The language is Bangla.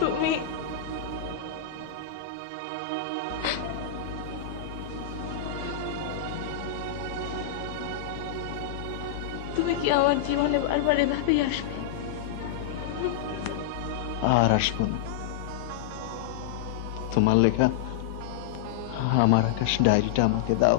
তুমি তুমি কি আমার জীবনে বারবার এভাবেই আসবে? আর আসবো না। তোমার লেখা আমার আকাশ ডায়েরিটা আমাকে দাও।